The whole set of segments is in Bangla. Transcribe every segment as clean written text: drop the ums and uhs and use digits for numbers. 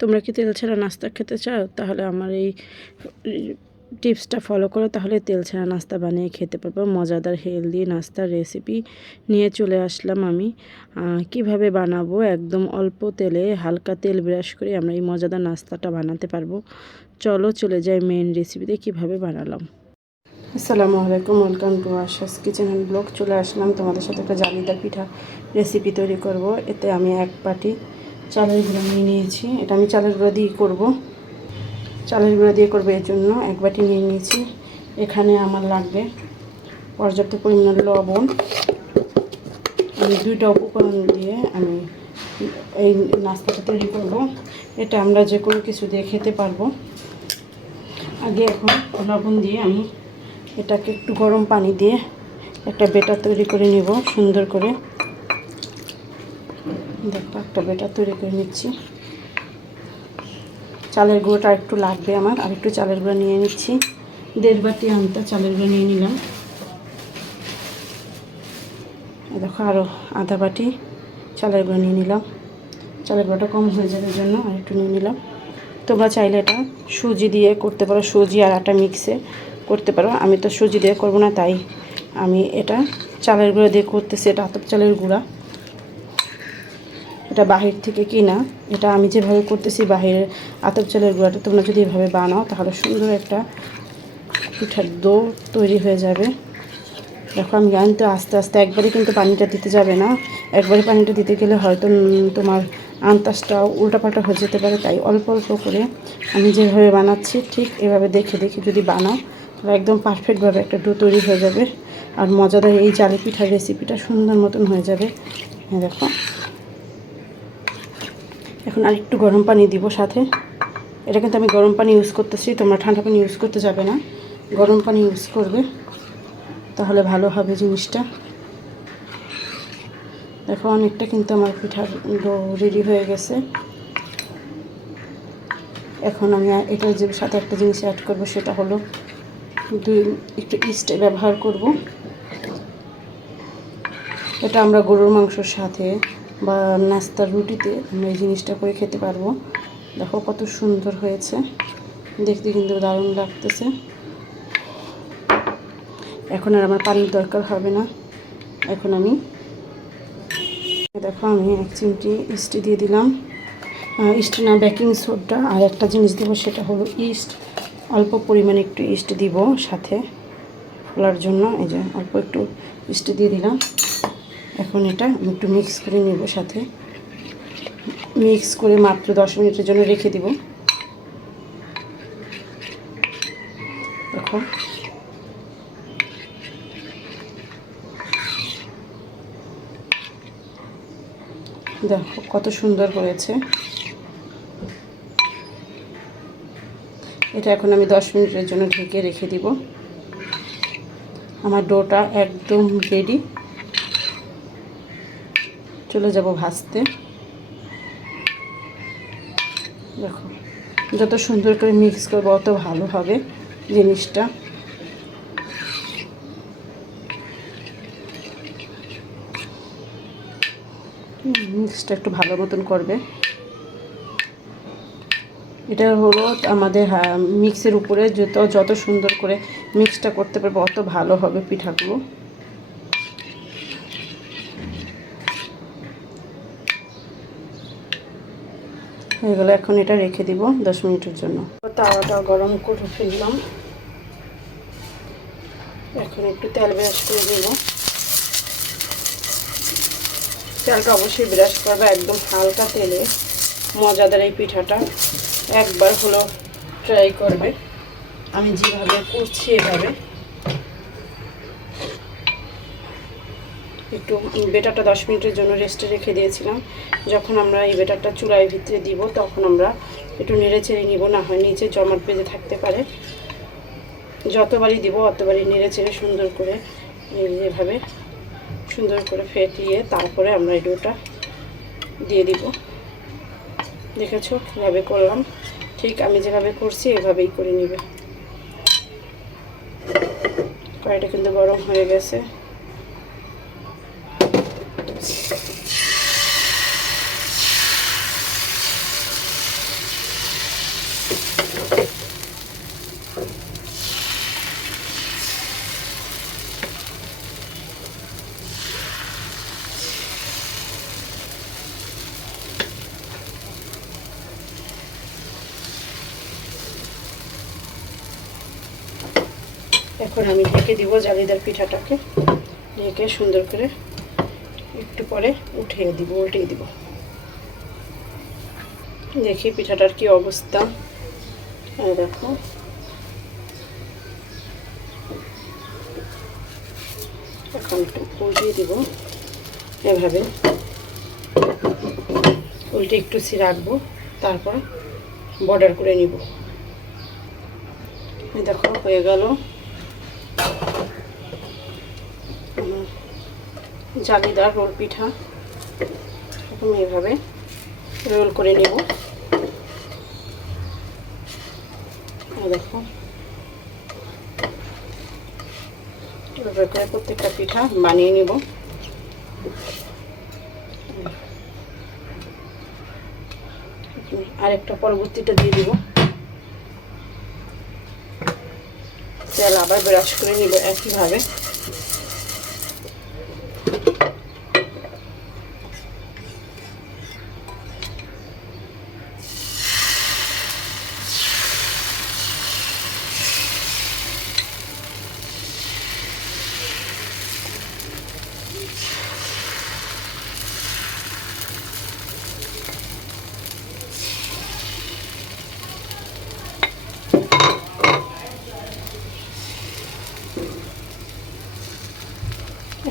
তোমরা কি তেল ছাড়া নাস্তা খেতে চাও? তাহলে আমার এই টিপসটা ফলো করো, তাহলে তেল ছাড়া নাস্তা বানিয়ে খেতে পারবো। মজাদার হেলদি নাস্তার রেসিপি নিয়ে চলে আসলাম আমি। কিভাবে বানাবো, একদম অল্প তেলে হালকা তেল ব্রাশ করে আমরা এই মজাদার নাস্তাটা বানাতে পারবো। চলো চলে যাই মেন রেসিপিতে কিভাবে বানালাম। আসসালামু আলাইকুম, welcome to Asha's kitchen and blog. চলে আসলাম তোমাদের সাথে একটা জালিদার পিঠা রেসিপি তৈরি করব। এতে আমি 1 বাটি চালের গুঁড়া নিয়ে নিয়েছি। এটা আমি চালের গুঁড়া দিয়ে করব, এর জন্য 1 বাটি নিয়ে নিয়েছি। এখানে আমার লাগবে পর্যাপ্ত পরিমাণে লবণ। আমি 2টা উপকরণ দিয়ে আমি এই নাস্তাটা তৈরি করব। এটা আমরা যে কোনো কিছু দিয়ে খেতে পারবো। আগে এখন লবণ দিয়ে আমি এটাকে একটু গরম পানি দিয়ে একটা বেটার তৈরি করে নিব সুন্দর করে। দেখো একটা বেটার তৈরি করে নিচ্ছি। চালের গুঁড়োটা একটু লাগবে আমার, আর একটু চালের গুঁড়ো নিয়ে নিচ্ছি। 1.5 বাটি আমটা চালের গুঁড়ো নিয়ে নিলাম। দেখো আরও আধা বাটি চালের গুঁড়ো নিয়ে নিলাম। চালের গুঁড়োটা কম হয়ে যাবে জন্য আর একটু নিয়ে নিলাম। তোমরা চাইলে এটা সুজি দিয়ে করতে পারো, সুজি আর আটা মিক্সে করতে পারো। আমি তো সুজি দিয়ে করবো না, তাই আমি এটা চালের গুঁড়ো দিয়ে করতেছি। এটা আতপ চালের গুঁড়া, এটা বাহির থেকে কিনা। এটা আমি যেভাবে করতেছি বাহিরের আতপ চালের গুঁড়াটা তোমরা যদি এভাবে বানাও তাহলে সুন্দর একটা পিঠার ডো তৈরি হয়ে যাবে। দেখো আমি কিন্তু আস্তে আস্তে, একবারে কিন্তু পানিটা দিতে যাবে না। একবারে পানিটা দিতে গেলে হয়তো তোমার আন্তাজটা উল্টাপাল্টা হয়ে যেতে পারে। তাই অল্প অল্প করে আমি যেভাবে বানাচ্ছি ঠিক এভাবে দেখে দেখে যদি বানাও তাহলে একদম পারফেক্টভাবে একটা ডো তৈরি হয়ে যাবে। আর মজাদার এই জালি পিঠার রেসিপিটা সুন্দর মতন হয়ে যাবে। হ্যাঁ দেখো, এখন আর একটু গরম পানি দিব সাথে। এটা কিন্তু আমি গরম পানি ইউজ করতেছি, তোমরা ঠান্ডা পানি ইউজ করতে যাবে না, গরম পানি ইউজ করবে, তাহলে ভালো হবে জিনিসটা। দেখো অনেকটা কিন্তু আমার পিঠার ডো রেডি হয়ে গেছে। এখন আমি এটার যে সাথে একটা জিনিস অ্যাড করব, সেটা হলো একটু ইস্ট ব্যবহার করব। এটা আমরা গরুর মাংসর সাথে বা নাস্তার রুটিতে আমরা এই জিনিসটা করে খেতে পারবো। দেখো কত সুন্দর হয়েছে, দেখতে কিন্তু দারুণ লাগতেছে। এখন আর আমার পানির দরকার হবে না। এখন আমি দেখো আমি 1 চিমটি ইস্ট দিয়ে দিলাম। ইস্ট না, বেকিং সোডা। আর একটা জিনিস দেবো, সেটা হলো ইস্ট। অল্প পরিমাণে একটু ইস্ট দিব সাথে ফোলার জন্য। এই যে অল্প একটু ইস্ট দিয়ে দিলাম। এখন এটা আমি একটু মিক্স করে নেব, সাথে মিক্স করে মাত্র 10 মিনিটের জন্য রেখে দিব। দেখো দেখো কত সুন্দর হয়েছে। এটা এখন আমি 10 মিনিটের জন্য ঢেকে রেখে দিব। আমার ডোটা একদম রেডি। চলে যাব ভাজতে। দেখো যত সুন্দর করে মিক্স করবো অত ভালো হবে জিনিসটা। মিক্সটা একটু ভালো মতন করবে। এটা হলো আমাদের মিক্সের উপরে যত সুন্দর করে মিক্সটা করতে পারবো অত ভালো হবে পিঠাগুলো। হয়ে গেল, এখন এটা রেখে দিব 10 মিনিটের জন্য। তাওয়াটা গরম করে ফেললাম। এখন একটু তেল ব্রাশ করে দেব। তেলটা অবশ্যই ব্রাশ করবে, একদম হালকা তেলে মজাদার এই পিঠাটা একবার হলো ট্রাই করবে। আমি যেভাবে করছি এভাবে একটু বেটারটা 10 মিনিটের জন্য রেস্টে রেখে দিয়েছিলাম। যখন আমরা এই বেটারটা চুলার ভিতরে দিব তখন আমরা একটু নেড়ে চেড়ে নিব, না হয় নিচে জমাট বেঁধে থাকতে পারে। যতবারই দিব অতবারই নেড়ে চেড়ে সুন্দর করে এভাবে সুন্দর করে ফেটিয়ে তারপরে আমরা এই ডোটা দিয়ে দিব। দেখেছো কীভাবে করলাম? ঠিক আমি যেভাবে করছি এভাবেই করে নিবে। কড়াইটা কিন্তু গরম হয়ে গেছে। এখন আমি ঢেকে দিব জালিদার পিঠাটাকে, ঢেকে সুন্দর করে একটু পরে উঠিয়ে দিব, উল্টিয়ে দিব। দেখি পিঠাটার কি অবস্থা। দেখো এখন একটু উল্টিয়ে দিব, এভাবে উল্টে একটু রাখবো, তারপর বর্ডার করে নিব। দেখো হয়ে গেল জালিদার রোল পিঠা। এখন এইভাবে রোল করে নেব। দেখো এভাবে করে প্রত্যেকটা পিঠা বানিয়ে নেব। আরেকটা পরবর্তীটা দিয়ে দিব, তেল আবার ব্রাশ করে নিব একইভাবে।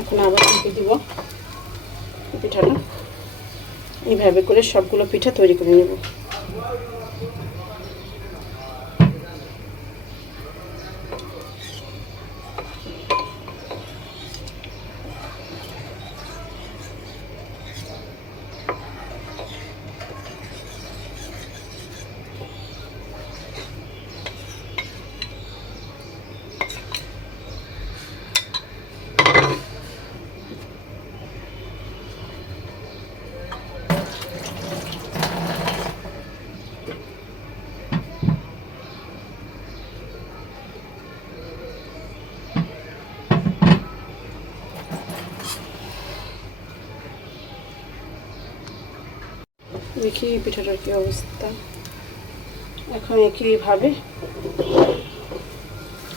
এখন আবার ঢেকে দিব পিঠাটা। এইভাবে করে সবগুলো পিঠা তৈরি করে নেব। দেখি পিঠাটার কি অবস্থা। এখন একইভাবে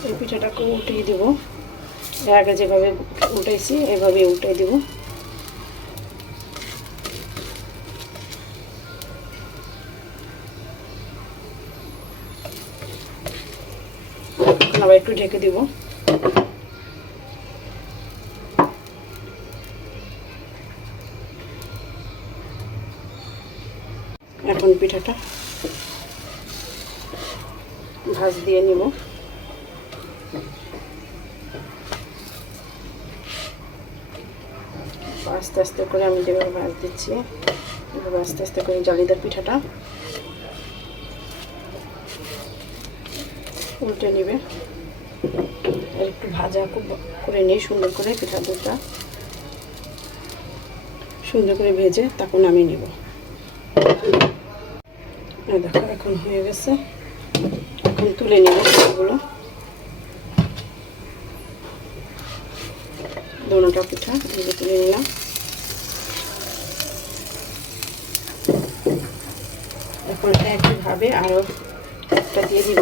এই পিঠাটাকে উল্টিয়ে দেব। আগে যেভাবে উল্টাইছি এভাবে উল্টাই দেব। আবার একটু ঢেকে দিব। এখন পিঠাটা ভাঁজ দিয়ে নিব। আস্তে আস্তে করে আমি যেভাবে ভাঁজ দিচ্ছি এভাবে আস্তে আস্তে করে জালিদার পিঠাটা উল্টে নিবে। আর একটু ভাজা করে নিয়ে সুন্দর করে পিঠা দুটা সুন্দর করে ভেজে তারপর নামিয়ে নিব। দেখো এখন হয়ে গেছে। এখন তুলে নিব পিঠাগুলো, দোনোটা পিঠা এগুলো তুলে নিলাম। এখন একইভাবে আরও একটা দিয়ে দিব,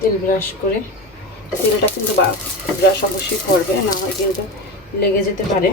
তেল ব্রাশ করে। তেলটা কিন্তু ব্রাশ অবশ্যই করবে, না হয় কিন্তু লেগে যেতে পারে।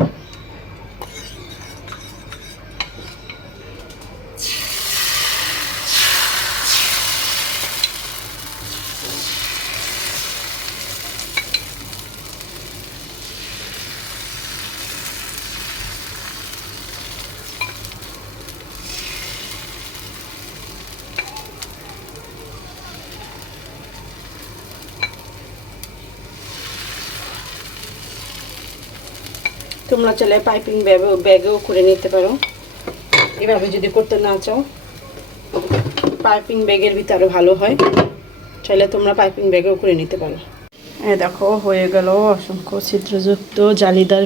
তোমরা চাইলে পাইপিং ব্যাগেও করে নিতে পারো। এভাবে যদি করতে না চাও পাইপিং ব্যাগের ভিতরে ভালো হয়, চাইলে তোমরা পাইপিং ব্যাগেও করে নিতে পারো। দেখো হয়ে গেল অসংখ্য ছিদ্রযুক্ত জালিদার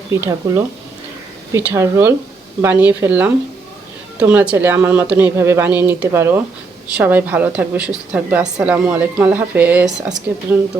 পিঠার রোল বানিয়ে ফেললাম। তোমরা চাইলে আমার মতন এইভাবে বানিয়ে নিতে পারো। সবাই ভালো থাকবে, সুস্থ থাকবে। আসসালামু আলাইকুম, আল্লাহ হাফেজ। আজকে পর্যন্ত।